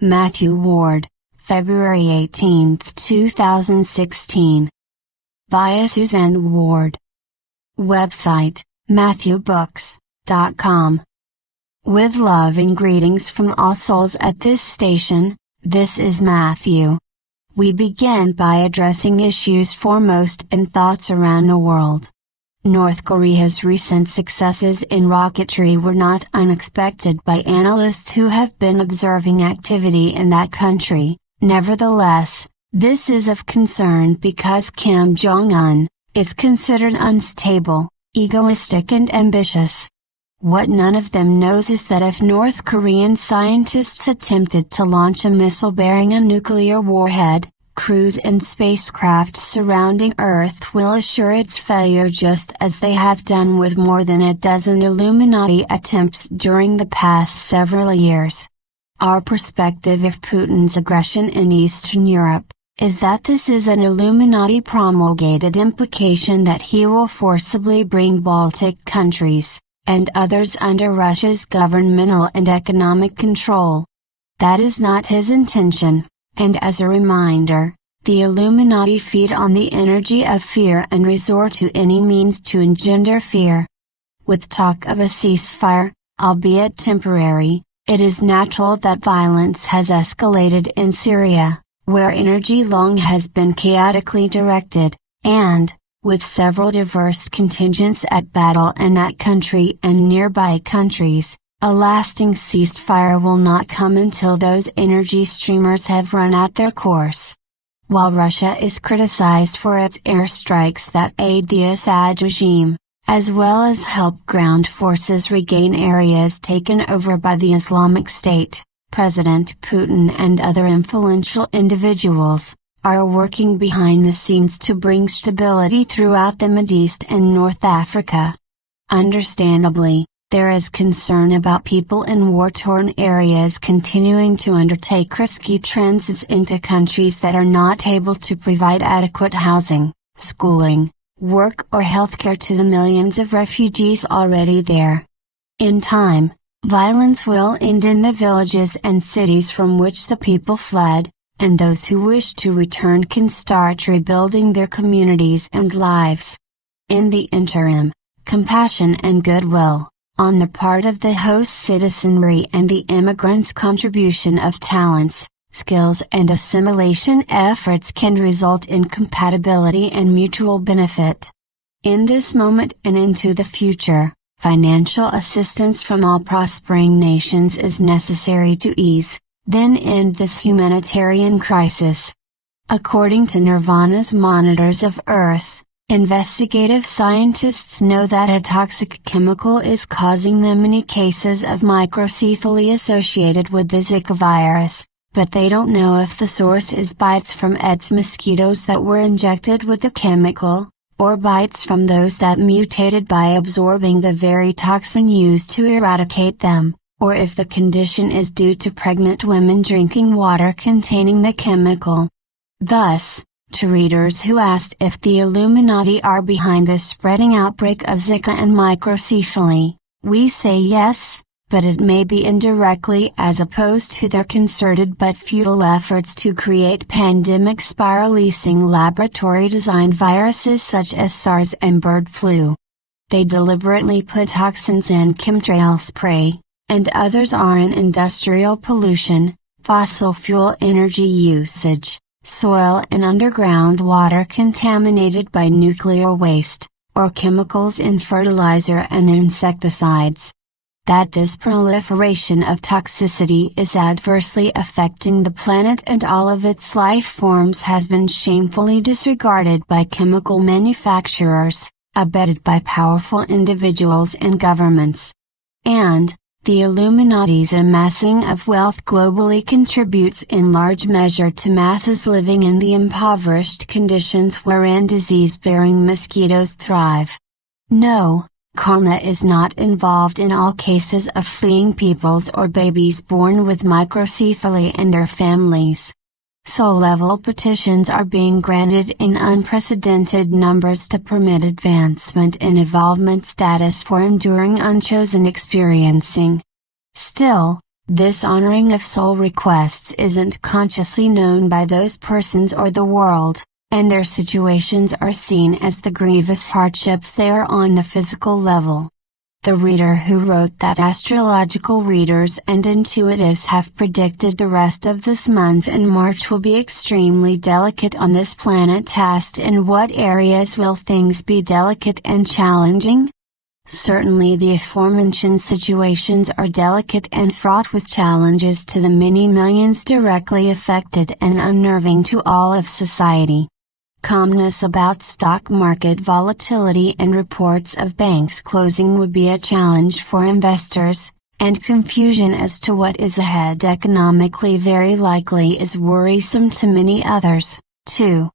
Matthew Ward, February 18, 2016. Via Suzanne Ward. Website, MatthewBooks.com. With loving greetings from all souls at this station, this is Matthew. We begin by addressing issues foremost in thoughts around the world. North Korea's recent successes in rocketry were not unexpected by analysts who have been observing activity in that country. Nevertheless, this is of concern because Kim Jong-un is considered unstable, egoistic and ambitious. What none of them knows is that if North Korean scientists attempted to launch a missile bearing a nuclear warhead, crews and spacecraft surrounding Earth will assure its failure just as they have done with more than a dozen Illuminati attempts during the past several years. Our perspective of Putin's aggression in Eastern Europe is that this is an Illuminati promulgated implication that he will forcibly bring Baltic countries, and others under Russia's governmental and economic control. That is not his intention. And as a reminder, the Illuminati feed on the energy of fear and resort to any means to engender fear. With talk of a ceasefire, albeit temporary, it is natural that violence has escalated in Syria, where energy long has been chaotically directed, and, with several diverse contingents at battle in that country and nearby countries, a lasting ceasefire will not come until those energy streamers have run out their course. While Russia is criticized for its airstrikes that aid the Assad regime, as well as help ground forces regain areas taken over by the Islamic State, President Putin and other influential individuals are working behind the scenes to bring stability throughout the Mideast and North Africa. Understandably, there is concern about people in war-torn areas continuing to undertake risky transits into countries that are not able to provide adequate housing, schooling, work or healthcare to the millions of refugees already there. In time, violence will end in the villages and cities from which the people fled, and those who wish to return can start rebuilding their communities and lives. In the interim, compassion and goodwill, on the part of the host citizenry and the immigrants' contribution of talents, skills and assimilation efforts can result in compatibility and mutual benefit. In this moment and into the future, financial assistance from all prospering nations is necessary to ease, then end this humanitarian crisis. According to Nirvana's Monitors of Earth, investigative scientists know that a toxic chemical is causing the many cases of microcephaly associated with the Zika virus, but they don't know if the source is bites from Aedes mosquitoes that were injected with the chemical, or bites from those that mutated by absorbing the very toxin used to eradicate them, or if the condition is due to pregnant women drinking water containing the chemical. Thus, to readers who asked if the Illuminati are behind the spreading outbreak of Zika and microcephaly, we say yes, but it may be indirectly as opposed to their concerted but futile efforts to create pandemic spiralizing laboratory-designed viruses such as SARS and bird flu. They deliberately put toxins in chemtrail spray, and others are in industrial pollution, fossil fuel energy usage, soil and underground water contaminated by nuclear waste, or chemicals in fertilizer and insecticides. That this proliferation of toxicity is adversely affecting the planet and all of its life forms has been shamefully disregarded by chemical manufacturers, abetted by powerful individuals and governments. And, the Illuminati's amassing of wealth globally contributes in large measure to masses living in the impoverished conditions wherein disease-bearing mosquitoes thrive. No, karma is not involved in all cases of fleeing peoples or babies born with microcephaly and their families. Soul-level petitions are being granted in unprecedented numbers to permit advancement in evolvement status for enduring unchosen experiencing. Still, This honoring of soul requests isn't consciously known by those persons or the world, and their situations are seen as the grievous hardships they are on the physical level. The reader who wrote that astrological readers and intuitives have predicted the rest of this month in March will be extremely delicate on this planet asked in what areas will things be delicate and challenging? Certainly the aforementioned situations are delicate and fraught with challenges to the many millions directly affected and unnerving to all of society. Calmness about stock market volatility and reports of banks closing would be a challenge for investors, and confusion as to what is ahead economically very likely is worrisome to many others, too.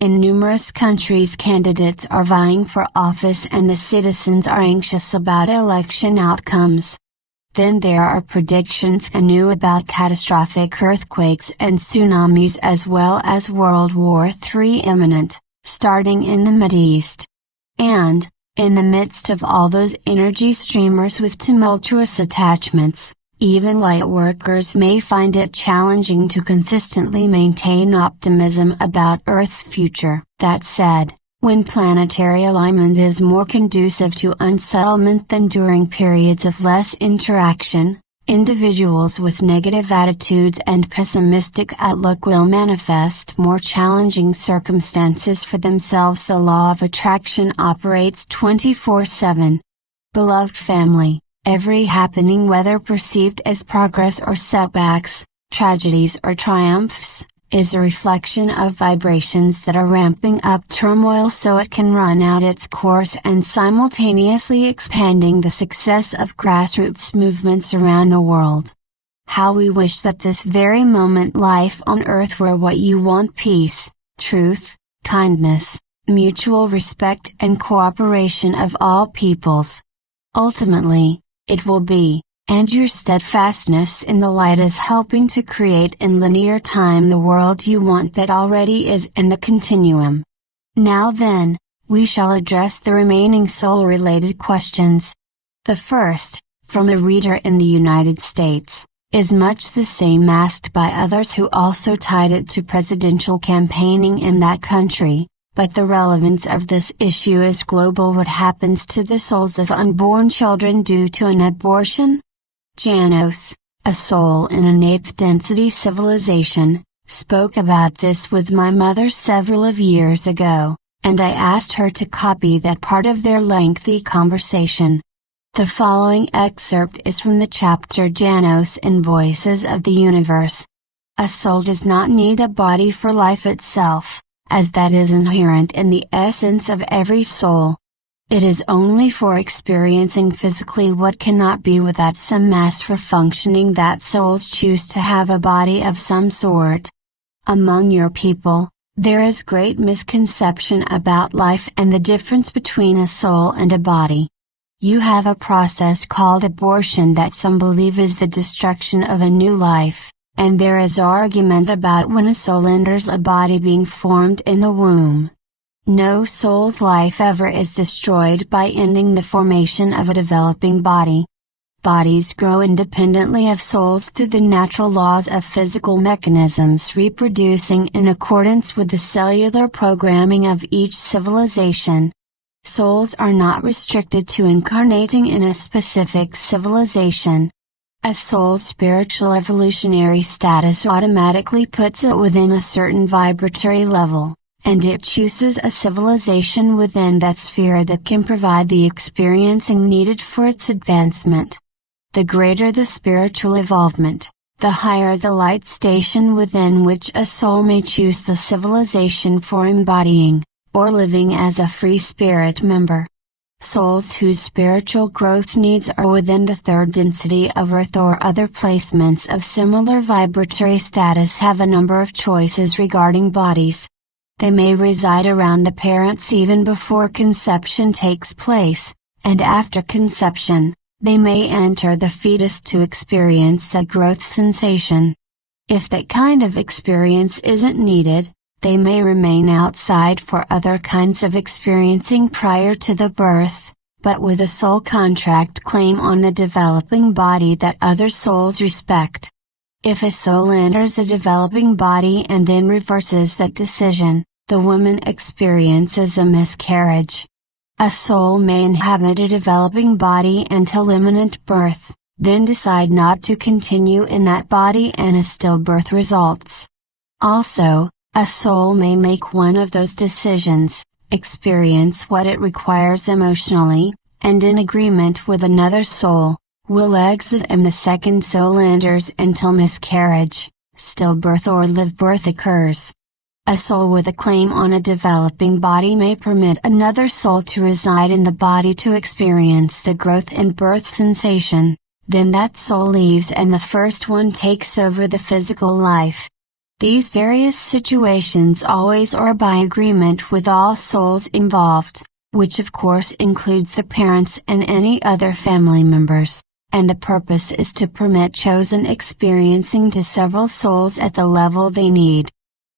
In numerous countries candidates are vying for office and the citizens are anxious about election outcomes. Then there are predictions anew about catastrophic earthquakes and tsunamis as well as World War III imminent, starting in the Mideast. And, in the midst of all those energy streamers with tumultuous attachments, even light workers may find it challenging to consistently maintain optimism about Earth's future. That said, when planetary alignment is more conducive to unsettlement than during periods of less interaction, individuals with negative attitudes and pessimistic outlook will manifest more challenging circumstances for themselves. The law of attraction operates 24/7. Beloved family, every happening, whether perceived as progress or setbacks, tragedies or triumphs, is a reflection of vibrations that are ramping up turmoil so it can run out its course and simultaneously expanding the success of grassroots movements around the world. How we wish that this very moment life on earth were what you want: peace, truth, kindness, mutual respect and cooperation of all peoples. Ultimately, it will be, and your steadfastness in the light is helping to create in linear time the world you want that already is in the continuum. Now then, we shall address the remaining soul-related questions. The first, from a reader in the United States, is much the same asked by others who also tied it to presidential campaigning in that country, but the relevance of this issue is global. What happens to the souls of unborn children due to an abortion? Janos, a soul in an 8th density civilization, spoke about this with my mother several of years ago, and I asked her to copy that part of their lengthy conversation. The following excerpt is from the chapter Janos in Voices of the Universe. A soul does not need a body for life itself, as that is inherent in the essence of every soul. It is only for experiencing physically what cannot be without some mass for functioning that souls choose to have a body of some sort. Among your people, there is great misconception about life and the difference between a soul and a body. You have a process called abortion that some believe is the destruction of a new life, and there is argument about when a soul enters a body being formed in the womb. No soul's life ever is destroyed by ending the formation of a developing body. Bodies grow independently of souls through the natural laws of physical mechanisms reproducing in accordance with the cellular programming of each civilization. Souls are not restricted to incarnating in a specific civilization. A soul's spiritual evolutionary status automatically puts it within a certain vibratory level, and it chooses a civilization within that sphere that can provide the experiencing needed for its advancement. The greater the spiritual evolvement, the higher the light station within which a soul may choose the civilization for embodying, or living as a free spirit member. Souls whose spiritual growth needs are within the 3rd density of Earth or other placements of similar vibratory status have a number of choices regarding bodies. They may reside around the parents even before conception takes place, and after conception, they may enter the fetus to experience a growth sensation. If that kind of experience isn't needed, they may remain outside for other kinds of experiencing prior to the birth, but with a soul contract claim on the developing body that other souls respect. If a soul enters a developing body and then reverses that decision, the woman experiences a miscarriage. A soul may inhabit a developing body until imminent birth, then decide not to continue in that body and a stillbirth results. Also, a soul may make one of those decisions, experience what it requires emotionally, and in agreement with another soul, will exit and the second soul enters until miscarriage, stillbirth or live birth occurs. A soul with a claim on a developing body may permit another soul to reside in the body to experience the growth and birth sensation, then that soul leaves and the first one takes over the physical life. These various situations always are by agreement with all souls involved, which of course includes the parents and any other family members, and the purpose is to permit chosen experiencing to several souls at the level they need.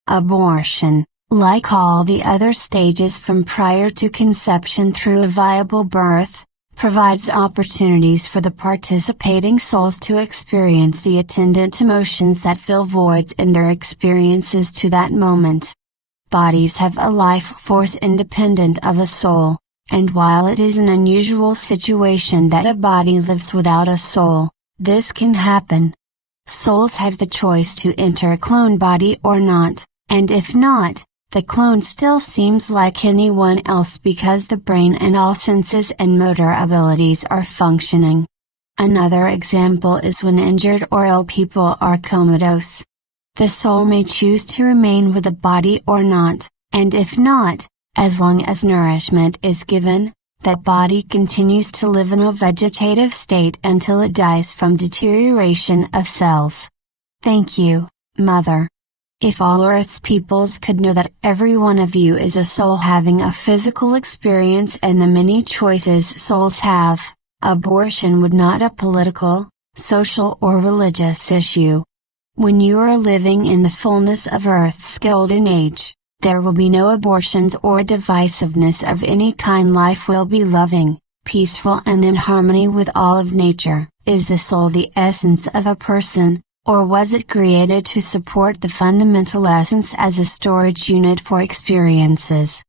Abortion, like all the other stages from prior to conception through a viable birth, provides opportunities for the participating souls to experience the attendant emotions that fill voids in their experiences to that moment. Bodies have a life force independent of a soul, and while it is an unusual situation that a body lives without a soul, this can happen. Souls have the choice to enter a clone body or not, and if not, the clone still seems like anyone else because the brain and all senses and motor abilities are functioning. Another example is when injured or ill people are comatose. The soul may choose to remain with the body or not, and if not, as long as nourishment is given, that body continues to live in a vegetative state until it dies from deterioration of cells. Thank you, Mother. If all Earth's peoples could know that every one of you is a soul having a physical experience and the many choices souls have, abortion would not a political, social or religious issue. When you are living in the fullness of Earth's golden age, there will be no abortions or divisiveness of any kind. Life will be loving, peaceful and in harmony with all of nature. Is the soul the essence of a person? Or was it created to support the fundamental essence as a storage unit for experiences?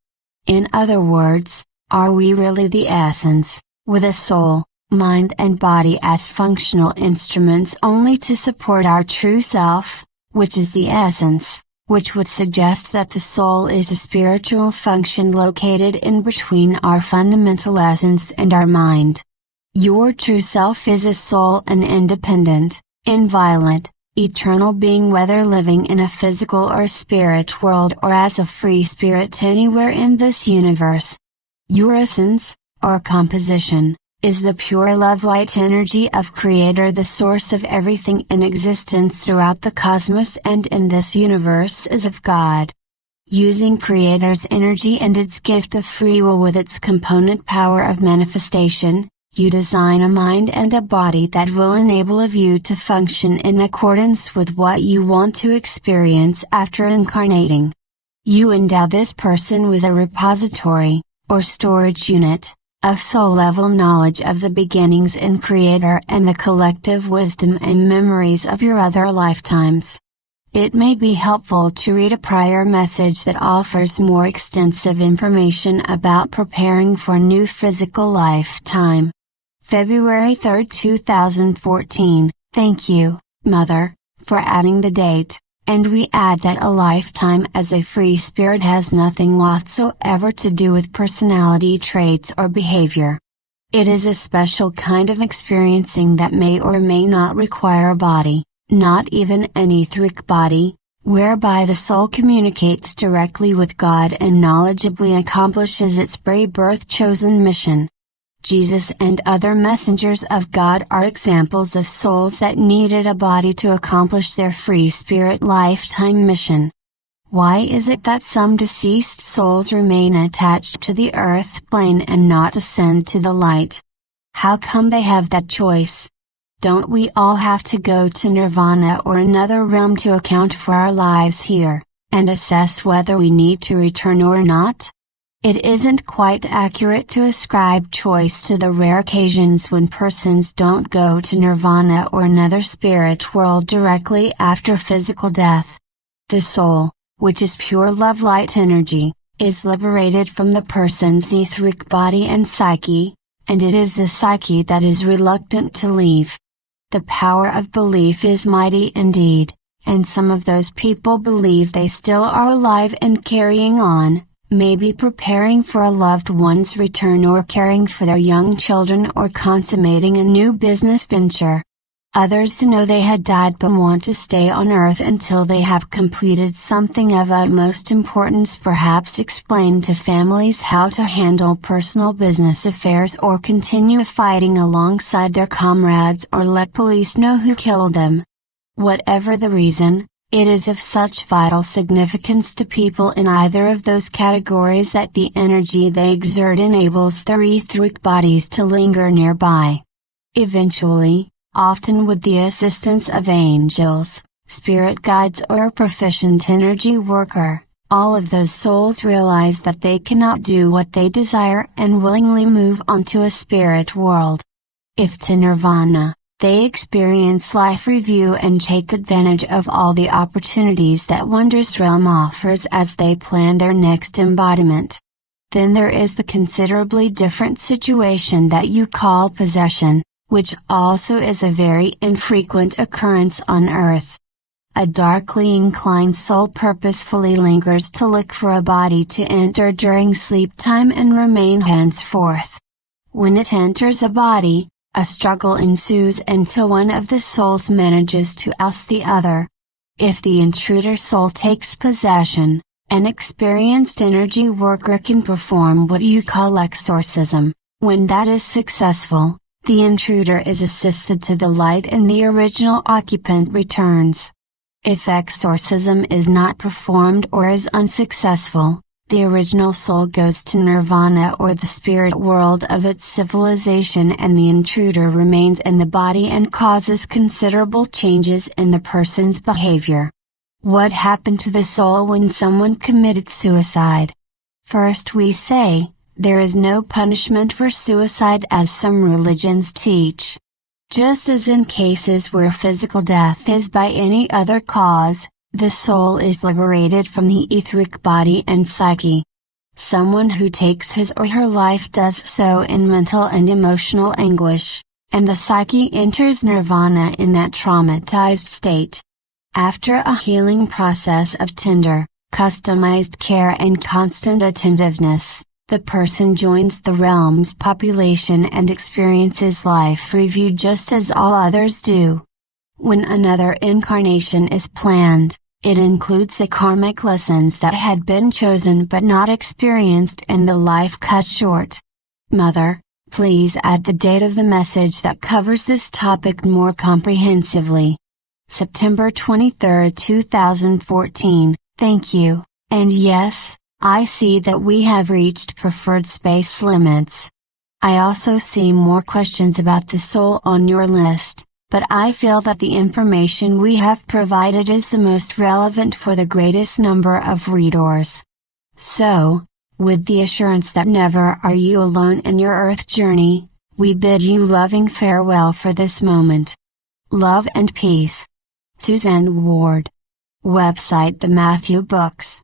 In other words, are we really the essence, with a soul, mind and body as functional instruments only to support our true self, which is the essence, which would suggest that the soul is a spiritual function located in between our fundamental essence and our mind. Your true self is a soul, an independent, inviolate, eternal being, whether living in a physical or spirit world or as a free spirit anywhere in this universe. Your essence, or composition, is the pure love light energy of Creator, the source of everything in existence throughout the cosmos and in this universe is of God. Using Creator's energy and its gift of free will with its component power of manifestation, you design a mind and a body that will enable of you to function in accordance with what you want to experience after incarnating. You endow this person with a repository, or storage unit, of soul-level knowledge of the beginnings in Creator and the collective wisdom and memories of your other lifetimes. It may be helpful to read a prior message that offers more extensive information about preparing for a new physical lifetime. February 3, 2014. Thank you, Mother, for adding the date, and we add that a lifetime as a free spirit has nothing whatsoever to do with personality traits or behavior. It is a special kind of experiencing that may or may not require a body, not even an etheric body, whereby the soul communicates directly with God and knowledgeably accomplishes its pre-birth chosen mission. Jesus and other messengers of God are examples of souls that needed a body to accomplish their free spirit lifetime mission. Why is it that some deceased souls remain attached to the earth plane and not ascend to the light? How come they have that choice? Don't we all have to go to nirvana or another realm to account for our lives here, and assess whether we need to return or not? It isn't quite accurate to ascribe choice to the rare occasions when persons don't go to nirvana or another spirit world directly after physical death. The soul, which is pure love light energy, is liberated from the person's etheric body and psyche, and it is the psyche that is reluctant to leave. The power of belief is mighty indeed, and some of those people believe they still are alive and carrying on, maybe preparing for a loved one's return or caring for their young children or consummating a new business venture. Others know they had died but want to stay on Earth until they have completed something of utmost importance, perhaps explain to families how to handle personal business affairs or continue fighting alongside their comrades or let police know who killed them. Whatever the reason, it is of such vital significance to people in either of those categories that the energy they exert enables their etheric bodies to linger nearby. Eventually, often with the assistance of angels, spirit guides or a proficient energy worker, all of those souls realize that they cannot do what they desire and willingly move on to a spirit world. If to nirvana, they experience life review and take advantage of all the opportunities that wondrous realm offers as they plan their next embodiment. Then there is the considerably different situation that you call possession, which also is a very infrequent occurrence on Earth. A darkly inclined soul purposefully lingers to look for a body to enter during sleep time and remain henceforth. When it enters a body, a struggle ensues until one of the souls manages to oust the other. If the intruder soul takes possession, an experienced energy worker can perform what you call exorcism. When that is successful, the intruder is assisted to the light and the original occupant returns. If exorcism is not performed or is unsuccessful, the original soul goes to nirvana or the spirit world of its civilization and the intruder remains in the body and causes considerable changes in the person's behavior. What happened to the soul when someone committed suicide? First we say, there is no punishment for suicide as some religions teach. Just as in cases where physical death is by any other cause, the soul is liberated from the etheric body and psyche. Someone who takes his or her life does so in mental and emotional anguish, and the psyche enters nirvana in that traumatized state. After a healing process of tender, customized care and constant attentiveness, the person joins the realm's population and experiences life review just as all others do. When another incarnation is planned, it includes the karmic lessons that had been chosen but not experienced and the life cut short. Mother, please add the date of the message that covers this topic more comprehensively. September 23, 2014, thank you, and yes, I see that we have reached preferred space limits. I also see more questions about the soul on your list, but I feel that the information we have provided is the most relevant for the greatest number of readers. So, with the assurance that never are you alone in your earth journey, we bid you loving farewell for this moment. Love and peace. Suzanne Ward. Website The Matthew Books.